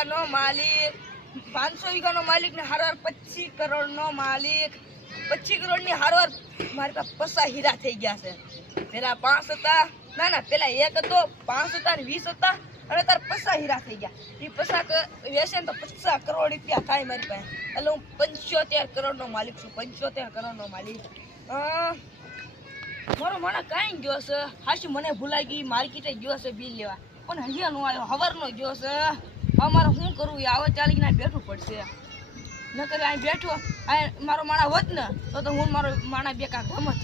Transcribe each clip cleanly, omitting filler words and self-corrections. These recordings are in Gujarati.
વીઘાનો માલિક, 500 વીઘાનો માલિક ને હારવાર 25 કરોડનો માલિક, 25 કરોડની હારવાર મારી પાસે 50 હીરા થઈ ગયા છે. પેલા 5 હતા, ના પેલા 1 હતો, 5 હતા ને 20 હતા, અને તાર 50 હીરા થઈ ગયા. એ 50 વેચે ને તો 50 કરોડ રૂપિયા થાય મારી પાસે. એટલે હું 75 કરોડનો માલિક છું. 75 કરોડનો માલિક. મારો માણા કાંઈ ગયો છે, હાશી મને ભૂલાઈ ગઈ, માર્કેટે ગયો છે બિલ લેવા, પણ હજી નો આવ્યો, હવારનો ગયો છે. અમારે શું કરવું? આવો ચાલીને બેઠવું પડશે. નકર અહીં બેઠો મારો માણા હોત ને તો હું મારો માણા બે કાંક રમત.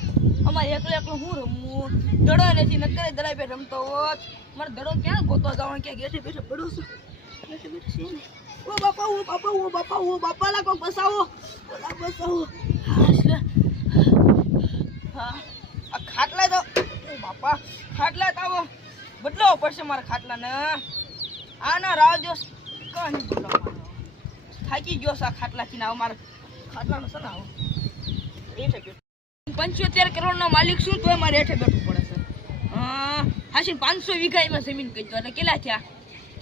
અમારે એકલું હું રમવું, દડો નથી, નકર દડા બે રમતો હોત. મારે દડો ક્યાં ગોતો જવાનું? ક્યાં ગેઠે બેઠે પડું છું. ઓ બાપા, ઓ બાપા, ઓ બાપા, ઓ બાપા, લાગો બસાવો, બસાવો. હા, આ ખાટલા તો, ઓ બાપા, ખાટલા તો આવો બદલાવો પડશે મારા ખાટલાને. આના રાહ જો કઈ બદલાવો, થાકી ગયો છે આ ખાટલાથી. આવો મારા ખાટલાનો છે ને આવો હેઠે બેઠો. 75 કરોડનો માલિક શું તોય મારે હેઠે બેઠવું પડે છે. હાશી 500 વીઘા એમાં જમીન કહી દો એટલે કેટલા થયા?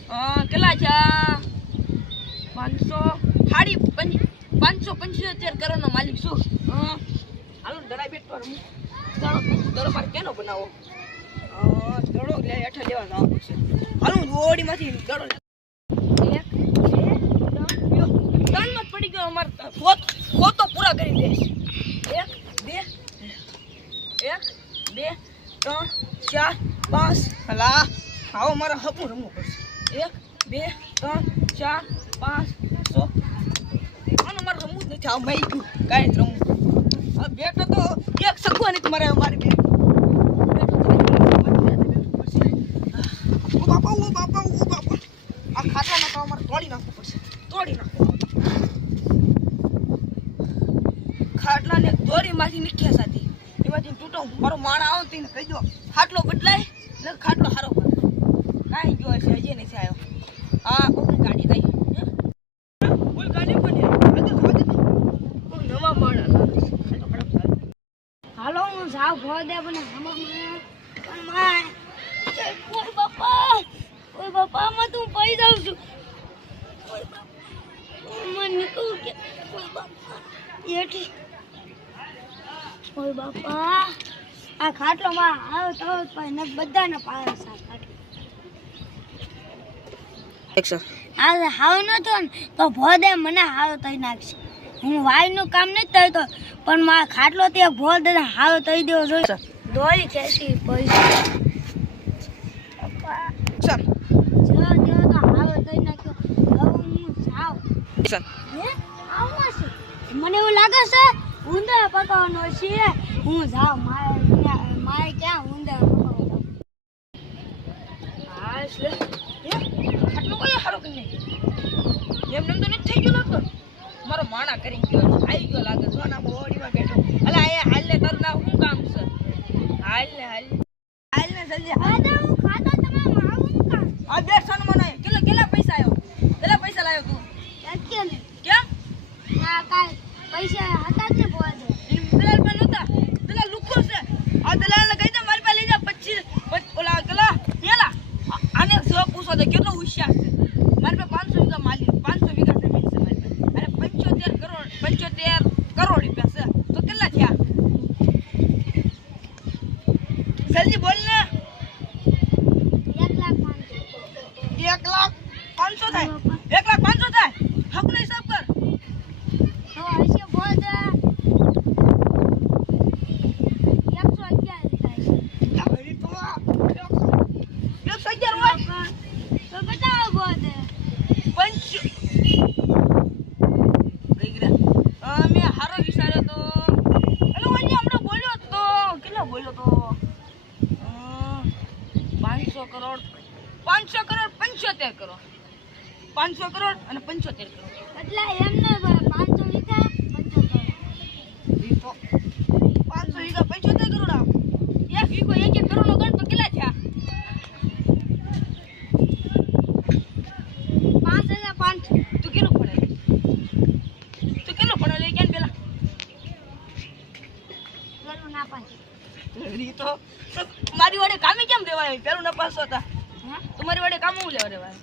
575 કરોડનો માલિક છું. હાલો દડા બેઠો રમું. દડો મારે કેનો બનાવો? દડો લે હેઠે લેવા જવા પડશે. હાલો દોડીમાંથી દડો લે. 1 2 3 પડી ગયો. અમારે ફોતો પૂરા કરી દઈશ. 1 2 3 4 5. હલા આવો મારે હપું રમવું પડશે. 1 2 3 4 5 6. આનું મારે રમવું જ નથી. આવું મઈ ગયું કાંઈ જ રમવું. હવે બેઠો તો એક સગવાની તમારે અમારી બે. ઓ બાપા, ઓ બાપા, ઓ બાપા, આ ખાટામાં તો અમારે તોડી નાખવું પડશે. તોડી નાખવું. ખાટલાને દોરીમાંથી નીઠ્યા સાથે એમાંથી તૂટો. મારો માણા આવો તો એને કહી દો ખાટલો બદલાય ને ખાટલો સારો કરે. કાંઈ ગયો હશે, હજી નથી આવ્યો. હા, કોઈ ગાડી થઈ કોઈ ગાડી પણ નવા માણા લાગે છે. હાલો હું જાવ ભોદે બને ઓય બાપા, ઓય બાપા, માં તું પડી જાઉં છું. ઓય બાપા, મને નીકળું કે ઓય બાપા એઠી. ઓય બાપા, આ ખાટલો માં આવો તો પણ બધાને પાડે છે આ ખાટલો. હાવ ન થયો ને તો ભોદે મને હાવ થઈ નાખશે. હું વાયનું કામ નથી કરતો પણ મારા ખાટલો તે ભોદ હાવ થઈ દેવો જોઈએ. દોરી ખેંચી પૈસા મને એવું લાગે છે ઉંદર પકડવાનો છે. હું જાઉં મારે ક્યાં ઉંદર પકડવાનો. હા એટલે ખાટલું કઈ સારું કરી નાખ્યું. એમ તો નથી થઈ ગયું લાગતો. મારો માણા કરી ગયો આવી ગયો લાગે. સોના બોડીમાં બેઠો. અલા અહીંયા હાલ ને કર ના શું કામ છે? હાલ ને જલ્દી હાલ. હું ખાતા તમારે મારું કામ. આ બે સોનું મને કેટલા પૈસા આવ્યો? કેટલા પૈસા લાવ્યો તું? ક્યાં કેમ? ના કાંઈ પૈસા હતા જ ને બોલ દે. દલાલ પણ નહોતા. દલાલ લુખો છે. આ દલાલને કહી દે મારી પાસે લઈ જા 25 ઓલા પેલા આને જો પૂછો તો કેટલો હોશિયાર છે. મારી પાસે 500 વીઘા માલિક, 500 વીઘા જમીન છે મારી પાસે. અને 75 કરોડ રૂપિયા છે. તો કેટલા થયા? જલ્દી બોલ ને. 1,05,000 થાય. 1,05,000 થાય. હકનો હિસાબ કર. તો હશે બોલ દે. 111 થાય. તો બતાવો બોલ દે. મેં હારો વિચાર્યો તો એનો હમણાં બોલ્યો તો કેટલા બોલ્યો તો 500 કરોડ 75 કરોડ 500 કરોડ અને 75 કરોડ એટલે એમને 500 વીઘા 500 વીઘા 75 કરોડ આમ એક વીઘો 1 કરોડ નો ગણ તો કેટલા થયા? 5,500. તું કેટલું પડે? લે કેમ પેલા પેલું ના પાસ. તો મારી વડે કામે કેમ દેવાય? પેલું ન પાસ હતા હા તમારી વડે કામ હું લેવા દેવાય?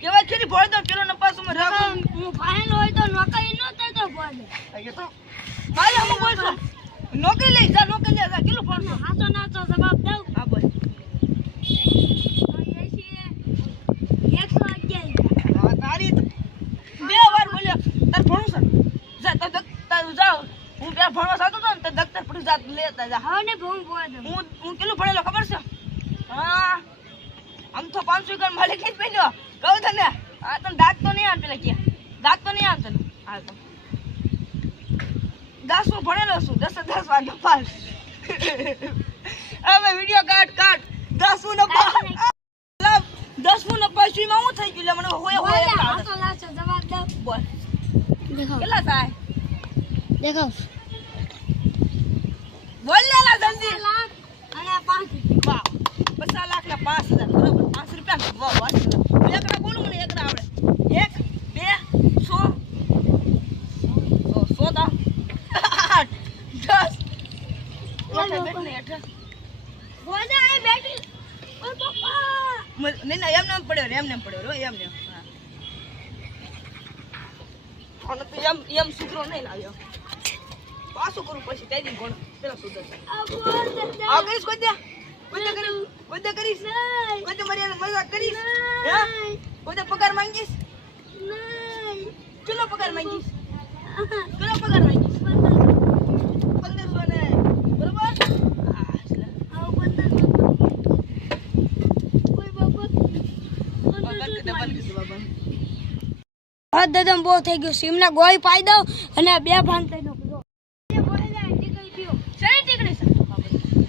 કેવા ખરી ભોળ દો પેલો નપાસ માં રાખ હું ફાઈન હોય તો નોકરી ન થાય તો બોલે આગે તો મારે હું બોલছো નોકરી લઈ જા નોકરી લે જા કેટલું ભણતો હાચો નાચો જવાબ દઉં હા બોલ 111 હા તારી બે વાર બોલ્યો તાર ભણું છે જા તાર જાવ હું ત્યાં ભણવા જતો તો ને તો દફતર પડી જાત લેતા જા હા ને ભોંગ બોલ હું કેટલું ભણેલો ખબર છે હા આમ તો 500 કર માલિક જ બન્યો કહું તને આ તને દાંત તો નહીં આમ પેલા કે દાંત તો નહીં આમ તને હા તો 10 હું ભણેલો છું 10 વાગે પાસ હવે વિડિયો કાટ 10 હું ન પાસ 10 હું ન પાસ માં હું થઈ ગયું લે મને હોય હાચો નાચો જવાબ દઉં બોલ દેખાવ કેટલા થાય દેખાવ બોલ લેલા જલ્દી લાખ અને 5 વાહ 50 લાખ ના 5000 બરોબર 5 રૂપિયા વાહ વાહ એકડા બોલું મને એકડા આવડે 1 2 100 100 10 બોલે આ બેટી ઓ પપ્પા નહીં એમને પડ્યો એમને હા તો એમ સૂત્રો નહીં લાવ્યો પાછું કરું પછી તે દિન કોણ પેલા સુધર આ બોલ આ કરીશ કોઈ દે કરીશ કોઈ દે મારી મજાક કરીશ હે કોઈ દે પગાર માંગીશ નહીં કેટલો પગાર માંગીશ 1500 ને બરોબર હાથ દદમ બહુ થઈ ગયું સીમના ગોળી પાઈ દઉં અને બે ભાન થઈ નો પીવો શેની ટીકડી છે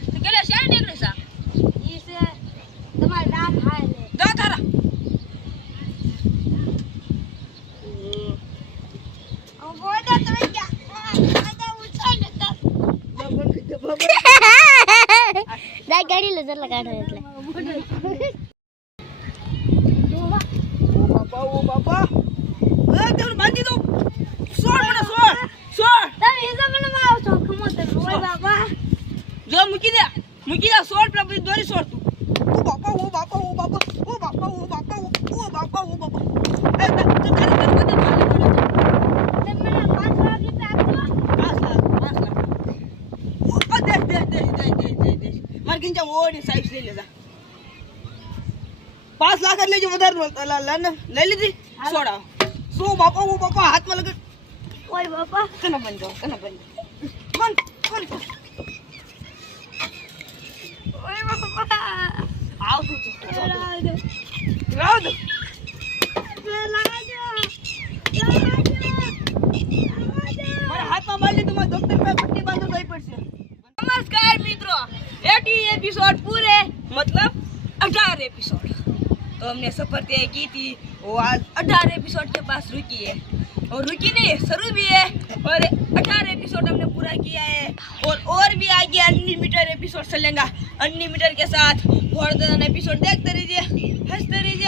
તો કેલે શેની ટીકડી છે ઈ છે તમારે દાંત ખાય લે દા તારા હું બોલતા તમે ક્યાં આ ઉછાળ ને દાઈ ગાડી લે જરા કાઢો એટલે બાપા એ તેનું બાંધી દો સોળ મને સોળ તમે હિસાબ મને મારો છો ખમો તે ઓય બાબા જો મૂકી દે સોળ પર પછી દોરી સોળ તું ઓ બાપા એ તું તારે બધે મારે તે મને 5 લાખ રૂપિયા આપજો 5 લાખ દે માર કિંજા ઓડી સાઈઝ લઈ લેજા 5 લાખ જ લેજો વધારે લઈ લીધી સોડા શું બાપા હાથમાં લગે ઓય બાબા કને બંધો બંધ ઓય બાબા આવ તું રાવ દો મારા હાથમાં બાંધી તો મારા ડોક્ટર પાસે પટ્ટી બાંધો થઈ પડશે નમસ્કાર મિત્રો 80 एपिसोड पूरे मतलब 18 एपिसोड तो हमने सफर तय की थी वो आज 18 एपिसोड के पास रुकी है और रुकी नहीं शुरू भी है और 18 एपिसोड हमने पूरा किया है और भी आगे अनलिमिटेड एपिसोड चलेगा अनलिमिटेड के साथ बहुत ज़्यादा एपिसोड देखते रहिए हंसते रहिए